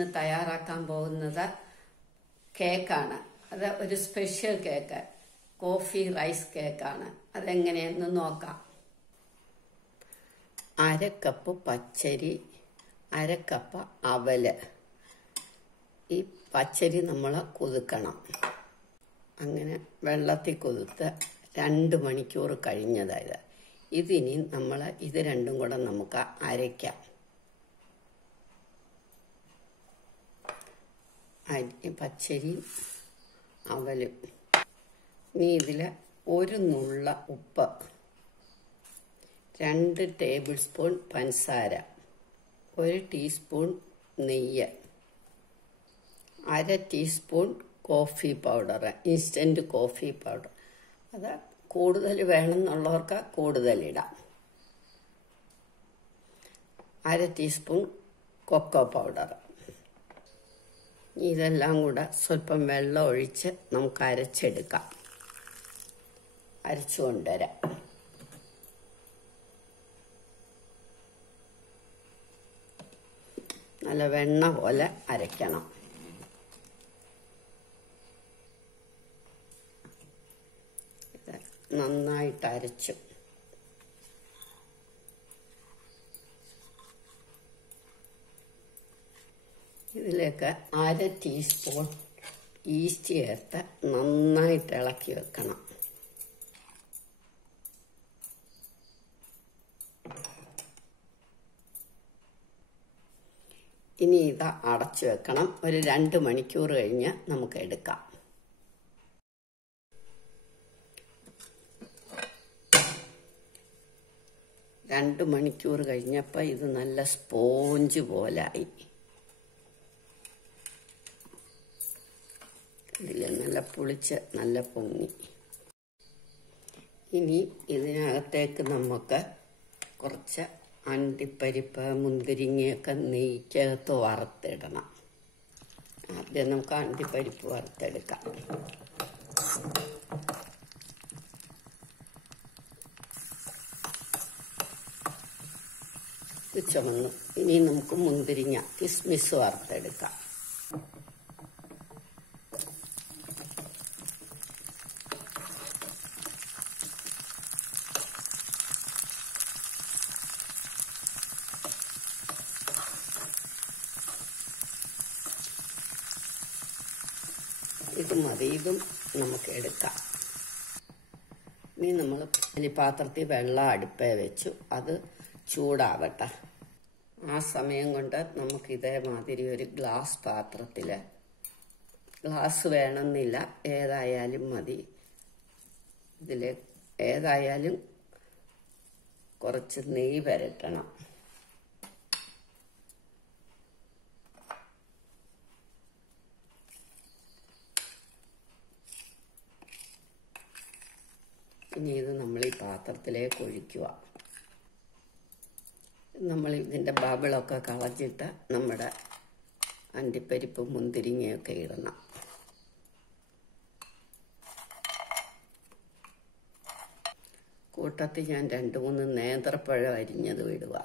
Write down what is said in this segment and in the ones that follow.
ഇന്ന് തയ്യാറാക്കാൻ പോകുന്നത് കേക്കാണ്. അത് ഒരു സ്പെഷ്യൽ കേക്ക്, കോഫി റൈസ് കേക്കാണ്. അതെങ്ങനെയെന്ന് നോക്കാം. 1/2 കപ്പ് പച്ചരി, 1/2 കപ്പ് അവല്. ഈ പച്ചരി നമ്മൾ കുതിർക്കണം. അങ്ങനെ വെള്ളത്തിൽ കുതിർത്ത് 2 മണിക്കൂർ കഴിഞ്ഞതായത്. ഇതിനി നമ്മൾ ഇത് രണ്ടും കൂടെ നമുക്ക് അരയ്ക്കാം. പച്ചരിയും അവലും. ഇനി ഇതിൽ 1 നുള്ള ഉപ്പ്, 2 ടേബിൾ സ്പൂൺ പഞ്ചസാര, 1 ടീസ്പൂൺ നെയ്യ്, 1/2 teaspoon coffee powder, instant coffee powder. അത് കൂടുതൽ വേണമെന്നുള്ളവർക്ക് കൂടുതലിടാം. 1/2 ടീസ്പൂൺ കൊക്കോ പൗഡർ. ഇതെല്ലാം കൂടെ സ്വല്പം വെള്ളം ഒഴിച്ച് നമുക്ക് അരച്ചെടുക്കാം. അരച്ചു കൊണ്ടുവരാം. നല്ല വെണ്ണ പോലെ അരയ്ക്കണം. നന്നായിട്ട് അരച്ചു. ഇതിലേക്ക് 1/2 ടീസ്പൂൺ ഈസ്റ്റ് ചേർത്ത് നന്നായിട്ട് ഇളക്കി വെക്കണം. ഇനി ഇത് അടച്ചു വെക്കണം. ഒരു 2 മണിക്കൂർ കഴിഞ്ഞ് നമുക്ക് എടുക്കാം. രണ്ട് മണിക്കൂർ കഴിഞ്ഞപ്പോൾ ഇത് നല്ല സ്പോഞ്ച് പോലായി. ഇതിൽ നല്ല പുളിച്ച് നല്ല പൊങ്ങി. ഇനി ഇതിനകത്തേക്ക് നമുക്ക് കുറച്ച് അണ്ടിപ്പരിപ്പ്, മുന്തിരിങ്ങയൊക്കെ നെയ്ക്കകത്ത് വറുത്തിടണം. ആദ്യം നമുക്ക് അണ്ടിപ്പരിപ്പ് വറുത്തെടുക്കാം. ചുമന്നു. ഇനി നമുക്ക് മുന്തിരിങ്ങ, കിസ്മിസ് വറുത്തെടുക്കാം. ഇത് മതി. ഇതും നമുക്ക് എടുക്കാം. ഇനി നമ്മൾ പാത്രത്തിൽ വെള്ളം അടുപ്പേ വെച്ചു. അത് ചൂടാവട്ടെ. ആ സമയം കൊണ്ട് നമുക്ക് ഇതേമാതിരി ഒരു ഗ്ലാസ് പാത്രത്തിൽ, ഗ്ലാസ് വേണമെന്നില്ല, ഏതായാലും മതി. ഇതിൽ ഏതായാലും കുറച്ച് നെയ്യ് പുരട്ടണം. ഇനി ഇത് നമ്മൾ ഈ പാത്രത്തിലേക്ക് ഒഴിക്കുക. നമ്മൾ ഇതിൻ്റെ ബബിളൊക്കെ കളഞ്ഞിട്ട് നമ്മുടെ അണ്ടിപ്പരിപ്പ്, മുന്തിരിങ്ങയൊക്കെ ഇടണം. കൂട്ടത്തിൽ ഞാൻ 2-3 നേന്ത്രപ്പഴം അരിഞ്ഞത് ഇടുക.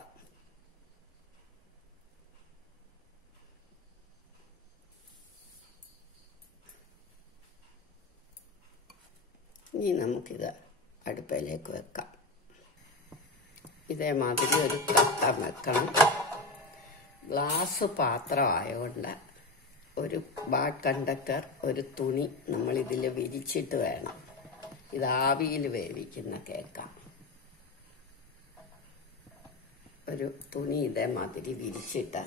ഇനി നമുക്കിത് അടുപ്പിലേക്ക് വെക്കാം. ഇതേമാതിരി ഒരു തട്ടം വെക്കണം. ഗ്ലാസ് പാത്രം ആയതുകൊണ്ട് ഒരു ബാഡ് കണ്ടക്ടർ, ഒരു തുണി നമ്മളിതിൽ വിരിച്ചിട്ട് വേണം. ഇത് ആവിയിൽ വേവിക്കുന്ന കേക്കാണ്. ഒരു തുണി ഇതേമാതിരി വിരിച്ചിട്ട്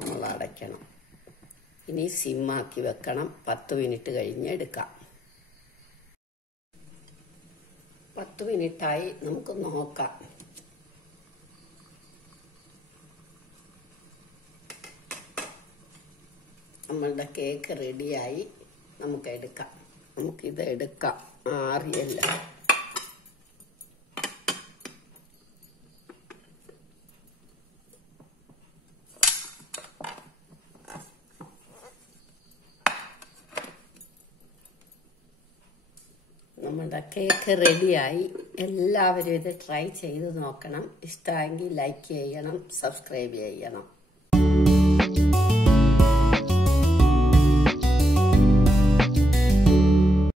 നമ്മൾ അടയ്ക്കണം. ഇനി സിമ്മാക്കി വെക്കണം. 10 മിനിറ്റ് കഴിഞ്ഞ് എടുക്കാം. 10 മിനിറ്റായി. നമുക്ക് നോക്കാം. നമ്മളുടെ കേക്ക് റെഡിയായി. നമുക്ക് എടുക്കാം. നമുക്കിത് എടുക്കാം. ആറിയല്ല. നമ്മുടെ കേക്ക് റെഡിയായി. എല്ലാവരും ഇത് ട്രൈ ചെയ്ത് നോക്കണം. ഇഷ്ടമെങ്കിൽ ലൈക്ക് ചെയ്യണം, സബ്സ്ക്രൈബ് ചെയ്യണം.